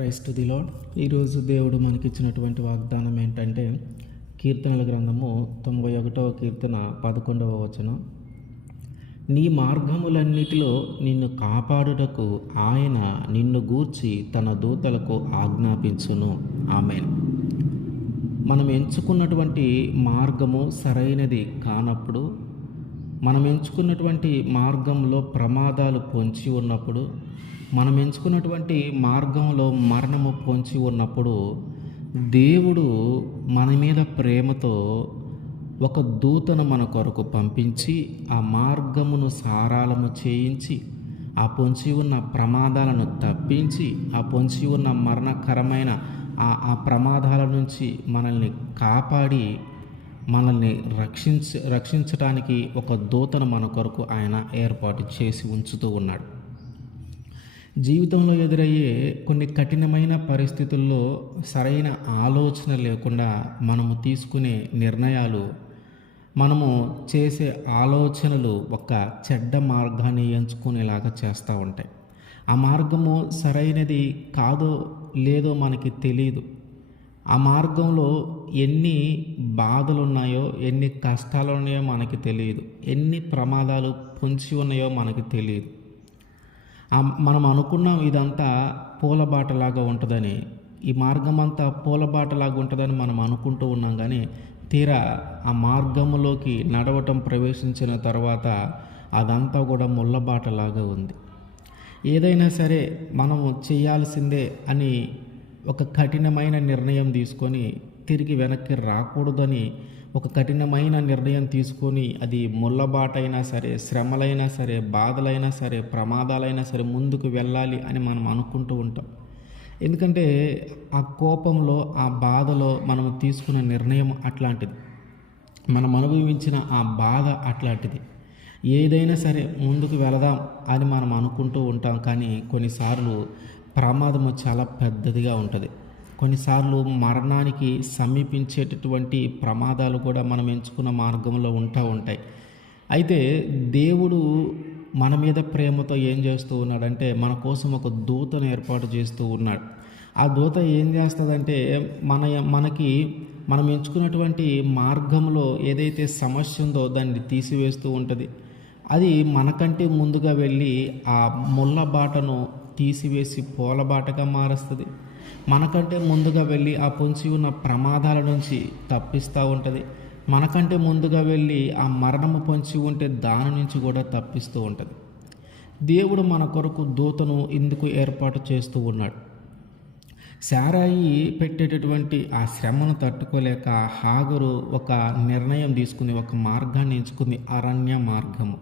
Christ the lord ఈరోజు దేవుడు మనకిచ్చినటువంటి వాగ్దానం ఏంటంటే కీర్తనల గ్రంథము తొంభై ఒకటవ కీర్తన పదకొండవ వచనం. నీ మార్గములన్నిటిలో నిన్ను కాపాడుటకు ఆయన నిన్ను గూర్చి తన దూతలకు ఆజ్ఞాపించును. ఆమె మనం ఎంచుకున్నటువంటి మార్గము సరైనది కానప్పుడు మనం ఎంచుకున్నటువంటి మార్గంలో ప్రమాదాలు పొంచి ఉన్నప్పుడు మనం ఎంచుకున్నటువంటి మార్గంలో మరణము పొంచి ఉన్నప్పుడు దేవుడు మన మీద ప్రేమతో ఒక దూతను మన కొరకు పంపించి ఆ మార్గమును సారాలము చేయించి ఆ పొంచి ఉన్న ప్రమాదాలను తప్పించి ఆ పొంచి ఉన్న మరణకరమైన ఆ ఆ ప్రమాదాల నుంచి మనల్ని కాపాడి మనల్ని రక్షించ రక్షించడానికి ఒక దూతను మన కొరకు ఆయన ఏర్పాటు చేసి ఉంచుతూ ఉన్నాడు. జీవితంలో ఎదురయ్యే కొన్ని కఠినమైన పరిస్థితుల్లో సరైన ఆలోచన లేకుండా మనము తీసుకునే నిర్ణయాలు మనము చేసే ఆలోచనలు ఒక చెడ్డ మార్గాన్ని ఎంచుకునేలాగా చేస్తూ ఉంటాయి. ఆ మార్గము సరైనది కాదో లేదో మనకి తెలియదు ఆ మార్గంలో ఎన్ని బాధలు ఉన్నాయో ఎన్ని కష్టాలు ఉన్నాయో మనకి తెలియదు ఎన్ని ప్రమాదాలు పొంచి ఉన్నాయో మనకి తెలియదు మనం అనుకున్నాం ఇదంతా పూలబాటలాగా ఉంటుందని. ఈ మార్గం అంతా పూలబాటలాగా ఉంటుందని మనం అనుకుంటూ ఉన్నాం కానీ తీరా ఆ మార్గంలోకి నడవటం ప్రవేశించిన తర్వాత అదంతా కూడా ముళ్ళబాటలాగా ఉంది. ఏదైనా సరే మనము చేయాల్సిందే అని ఒక కఠినమైన నిర్ణయం తీసుకొని తిరిగి వెనక్కి రాకూడదని ఒక కఠినమైన నిర్ణయం తీసుకొని అది ముళ్ళబాటైనా సరే శ్రమలైనా సరే బాధలైనా సరే ప్రమాదాలైనా సరే ముందుకు వెళ్ళాలి అని మనం అనుకుంటూ ఉంటాం. ఎందుకంటే ఆ కోపంలో ఆ బాధలో మనం తీసుకున్న నిర్ణయం అట్లాంటిది. మనం అనుభవించిన ఆ బాధ అట్లాంటిది. ఏదైనా సరే ముందుకు వెళదాం అని మనం అనుకుంటూ ఉంటాం కానీ కొన్నిసార్లు ప్రమాదము చాలా పెద్దదిగా ఉంటుంది. కొన్నిసార్లు మరణానికి సమీపించేటటువంటి ప్రమాదాలు కూడా మనం ఎంచుకున్న మార్గంలో ఉంటూ ఉంటాయి. అయితే దేవుడు మన మీద ప్రేమతో ఏం చేస్తూ ఉన్నాడంటే మన కోసం ఒక దూతను ఏర్పాటు చేస్తూ ఉన్నాడు. ఆ దూత ఏం చేస్తుందంటే మన మనకి మనం ఎంచుకున్నటువంటి మార్గంలో ఏదైతే సమస్య ఉందో దాన్ని తీసివేస్తూ ఉంటుంది. అది మనకంటే ముందుగా వెళ్ళి ఆ ముళ్ళ బాటను తీసివేసి పూలబాటగా మారుస్తుంది. మనకంటే ముందుగా వెళ్ళి ఆ పొంచి ఉన్న ప్రమాదాల నుంచి తప్పిస్తూ ఉంటుంది. మనకంటే ముందుగా వెళ్ళి ఆ మరణము పొంచి ఉంటే దాని నుంచి కూడా తప్పిస్తూ ఉంటుంది. దేవుడు మన కొరకు దూతను ఇందుకు ఏర్పాటు చేస్తూ ఉన్నాడు. శారాయి పెట్టేటటువంటి ఆ శ్రమను తట్టుకోలేక హాగరు ఒక నిర్ణయం తీసుకుంది ఒక మార్గాన్ని ఎంచుకుంది అరణ్య మార్గము.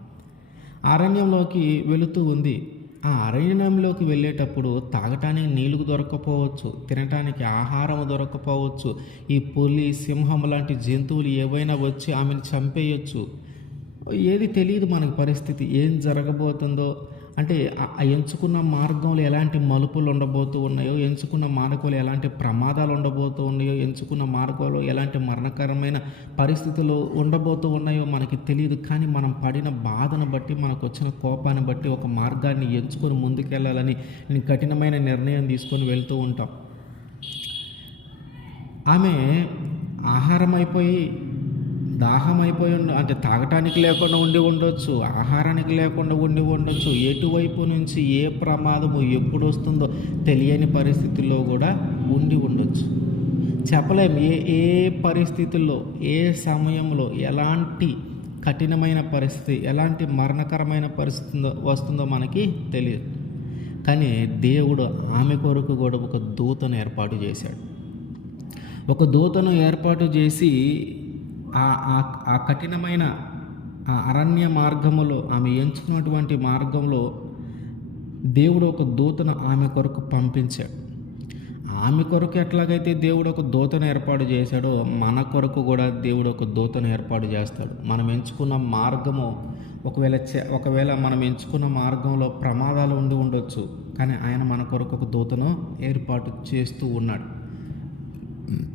అరణ్యంలోకి వెళుతూ ఉంది. ఆ అరణ్యంలోకి వెళ్ళేటప్పుడు తాగటానికి నీళ్ళు దొరకకపోవచ్చు తినటానికి ఆహారం దొరకపోవచ్చు ఈ పులి సింహం లాంటి జంతువులు ఏవైనా వచ్చి ఆమెను చంపేయచ్చు. ఏది తెలియదు మనకి పరిస్థితి ఏం జరగబోతుందో. అంటే ఆ- ఎంచుకున్న మార్గంలో ఎలాంటి మలుపులు ఉండబోతూ ఉన్నాయో ఎంచుకున్న మార్గంలో ఎలాంటి ప్రమాదాలు ఉండబోతూ ఉన్నాయో ఎంచుకున్న మార్గంలో ఎలాంటి మరణకరమైన పరిస్థితులు ఉండబోతూ ఉన్నాయో మనకి తెలియదు. కానీ మనం పడిన బాధను బట్టి మనకు వచ్చిన కోపాన్ని బట్టి ఒక మార్గాన్ని ఎంచుకొని ముందుకెళ్ళాలని నేను కఠినమైన నిర్ణయం తీసుకొని వెళ్తూ ఉంటాం. ఆమె ఆహారం అయిపోయి దాహం అయిపోయి ఉండ అంటే తాగటానికి లేకుండా ఉండి ఉండొచ్చు ఆహారానికి లేకుండా ఉండి ఉండొచ్చు ఎటువైపు నుంచి ఏ ప్రమాదము ఎప్పుడు వస్తుందో తెలియని పరిస్థితుల్లో కూడా ఉండి ఉండొచ్చు. చెప్పలేం ఏ ఏ పరిస్థితుల్లో ఏ సమయంలో ఎలాంటి కఠినమైన పరిస్థితి ఎలాంటి మరణకరమైన పరిస్థితి వస్తుందో మనకి తెలియదు. కానీ దేవుడు ఆమె కొరకు కూడా ఒక దూతను ఏర్పాటు చేశాడు. ఒక దూతను ఏర్పాటు చేసి ఆ ఆ- ఆ కఠినమైన ఆ అరణ్య మార్గములో ఆమె ఎంచుకున్నటువంటి మార్గంలో దేవుడు ఒక దూతను ఆమె కొరకు పంపించాడు. ఆమె కొరకు ఎట్లాగైతే దేవుడు ఒక దూతను ఏర్పాటు చేశాడో మన కొరకు కూడా దేవుడు ఒక దూతను ఏర్పాటు చేస్తాడు. మనం ఎంచుకున్న మార్గము ఒకవేళ ఒకవేళ మనం ఎంచుకున్న మార్గంలో ప్రమాదాలు ఉండి ఉండొచ్చు కానీ ఆయన మన కొరకు ఒక దూతను ఏర్పాటు చేస్తూ ఉన్నాడు.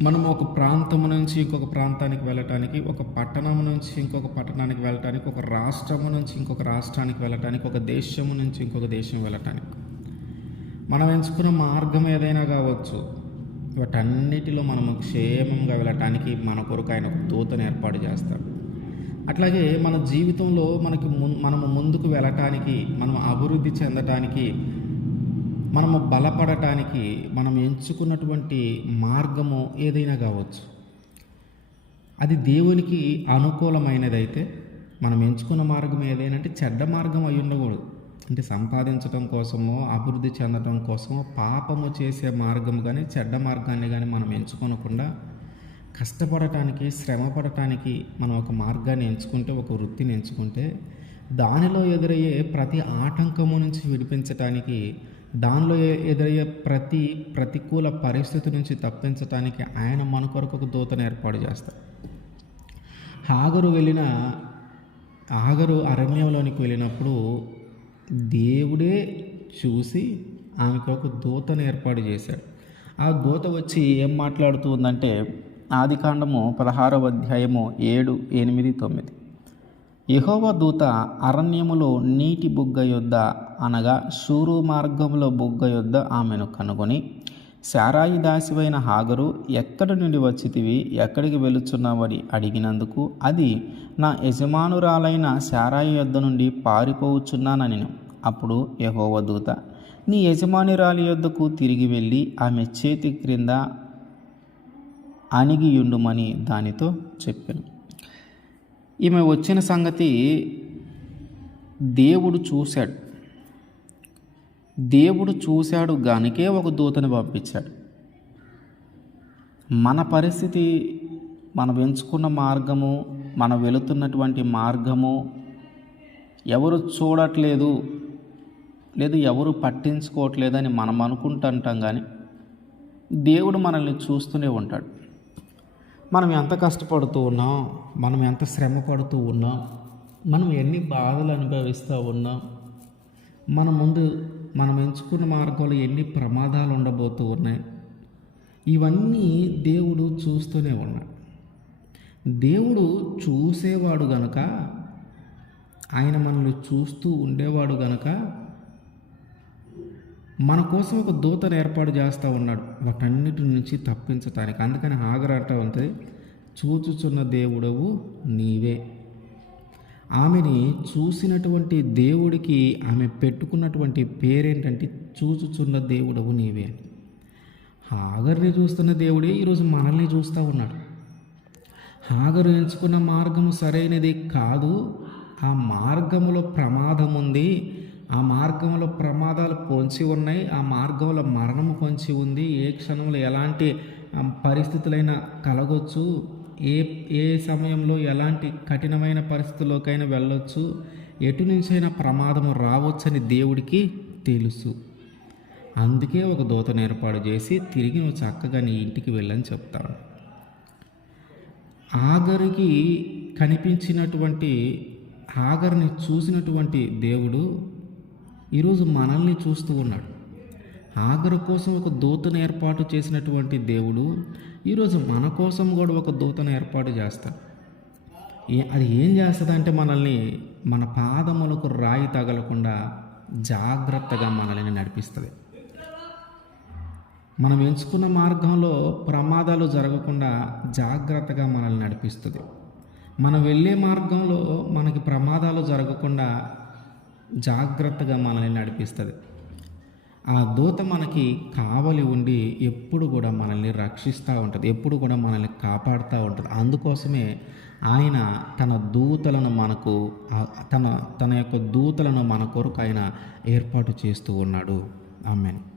మనం ఒక ప్రాంతం నుంచి ఇంకొక ప్రాంతానికి వెళ్ళటానికి ఒక పట్టణం నుంచి ఇంకొక పట్టణానికి వెళ్ళటానికి ఒక రాష్ట్రము నుంచి ఇంకొక రాష్ట్రానికి వెళ్ళటానికి ఒక దేశము నుంచి ఇంకొక దేశం వెళ్ళటానికి. మనం ఎంచుకున్న మార్గం ఏదైనా కావచ్చు వాటన్నిటిలో మనము క్షేమంగా వెళ్ళటానికి మన కొరకు ఆయన ఒక దూతను ఏర్పాటు చేస్తాడు అట్లాగే మన జీవితంలో మనకి ము- మనము ముందుకు వెళ్ళటానికి మనం అభివృద్ధి చెందటానికి మనము బలపడటానికి మనం ఎంచుకున్నటువంటి మార్గము ఏదైనా కావచ్చు. అది దేవునికి అనుకూలమైనదైతే మనం ఎంచుకున్న మార్గం ఏదైనా అంటే చెడ్డ మార్గం అయి ఉండకూడదు. అంటే సంపాదించడం కోసమో అభివృద్ధి చెందడం కోసమో పాపము చేసే మార్గం కానీ చెడ్డ మార్గాన్ని కానీ మనం ఎంచుకోనకుండా కష్టపడటానికి శ్రమ పడటానికి మనం ఒక మార్గాన్ని ఎంచుకుంటే ఒక వృత్తిని ఎంచుకుంటే దానిలో ఎదురయ్యే ప్రతి ఆటంకము నుంచి విడిపించటానికి దానిలో ఎదురయ్యే ప్రతి ప్రతికూల పరిస్థితి నుంచి తప్పించటానికి ఆయన మన కొరకు ఒక దూతను ఏర్పాటు చేస్తారు. హాగరు వెళ్ళిన హాగరు అరణ్యంలోనికి వెళ్ళినప్పుడు దేవుడే చూసి ఆమెకు ఒక దూతను ఏర్పాటు చేశాడు. ఆ దూత వచ్చి ఏం మాట్లాడుతూ ఉందంటే ఆది కాండము పదహారవ అధ్యాయము ఏడు ఎనిమిది తొమ్మిది. యహోవ దూత అరణ్యములో నీటి బుగ్గ యొద్ద అనగా షూరు మార్గంలో బుగ్గ యొద్ద ఆమెను కనుగొని శారాయి దాసివైన హాగరు ఎక్కడి నుండి వచ్చితివి? ఎక్కడికి వెళుచున్నావని అడిగినందుకు అది నా యజమానురాలైన శారాయి యొద్ద నుండి పారిపోవచ్చున్నానని అప్పుడు యెహోవా దూత నీ యజమానురాలి యొద్దకు తిరిగి వెళ్ళి ఆమె చేతి క్రింద అణిగియుండుమని దానితో చెప్పాను. ఈమె వచ్చిన సంగతి దేవుడు చూశాడు. దేవుడు చూశాడు గానికే ఒక దూతని పంపించాడు. మన పరిస్థితి మనం ఎంచుకున్న మార్గము మనం వెళుతున్నటువంటి మార్గము ఎవరు చూడట్లేదు లేదు ఎవరు పట్టించుకోవట్లేదని మనం అనుకుంటుంటాం కానీ దేవుడు మనల్ని చూస్తూనే ఉంటాడు. మనం ఎంత కష్టపడుతూ ఉన్నాం మనం ఎంత శ్రమ పడుతూ ఉన్నాం మనం ఎన్ని బాధలు అనుభవిస్తూ ఉన్నాం మన ముందు మనం ఎంచుకున్న మార్గంలో ఎన్ని ప్రమాదాలు ఉండబోతూ ఉన్నాయి. ఇవన్నీ దేవుడు చూస్తూనే ఉన్నాడు. దేవుడు చూసేవాడు గనక ఆయన మనల్ని చూస్తూ ఉండేవాడు గనక మన కోసం ఒక దూతను ఏర్పాటు చేస్తూ ఉన్నాడు. వాటన్నిటి నుంచి తప్పించటానికి. అందుకని హాగర్ ఉంటుంది చూచుచున్న దేవుడవు నీవే. ఆమెని చూసినటువంటి దేవుడికి ఆమె పెట్టుకున్నటువంటి పేరేంటంటే చూచుచున్న దేవుడవు నీవే అని. హాగర్ని చూస్తున్న దేవుడే ఈరోజు మనల్ని చూస్తూ ఉన్నాడు. హాగరు ఎంచుకున్న మార్గము సరైనది కాదు. ఆ మార్గంలో ప్రమాదం ఉంది. ఆ మార్గంలో ప్రమాదాలు పొంచి ఉన్నాయి. ఆ మార్గంలో మరణము పొంచి ఉంది. ఏ క్షణంలో ఎలాంటి పరిస్థితులైనా కలగొచ్చు. ఏ ఏ సమయంలో ఎలాంటి కఠినమైన పరిస్థితుల్లోకైనా వెళ్ళొచ్చు ఎటు నుంచైనా ప్రమాదము రావచ్చని దేవుడికి తెలుసు. అందుకే ఒక దూతను ఏర్పాటు చేసి తిరిగి నువ్వు చక్కగా నీ ఇంటికి వెళ్ళని చెప్తాడు ఆగరికి కనిపించినటువంటి ఆగర్ని చూసినటువంటి దేవుడు ఈరోజు మనల్ని చూస్తూ ఉన్నాడు. ఆగరు కోసం ఒక దూతను ఏర్పాటు చేసినటువంటి దేవుడు ఈరోజు మన కోసం కూడా ఒక దూతను ఏర్పాటు చేస్తాడు. అది ఏం చేస్తుందంటే మనల్ని మన పాదములకు రాయి తగలకుండా జాగ్రత్తగా మనల్ని నడిపిస్తుంది. మనం ఎంచుకున్న మార్గంలో ప్రమాదాలు జరగకుండా జాగ్రత్తగా మనల్ని నడిపిస్తుంది. మనం వెళ్ళే మార్గంలో మనకి ప్రమాదాలు జరగకుండా జాగ్రత్తగా మనల్ని నడిపిస్తుంది. ఆ దూత మనకి కావలి ఉండి ఎప్పుడు కూడా మనల్ని రక్షిస్తూ ఉంటుంది ఎప్పుడు కూడా మనల్ని కాపాడుతూ ఉంటుంది. అందుకోసమే ఆయన తన దూతలను మనకు తన తన యొక్క దూతలను మన కొరకు ఆయన ఏర్పాటు చేస్తూ ఉన్నాడు. ఆమెను.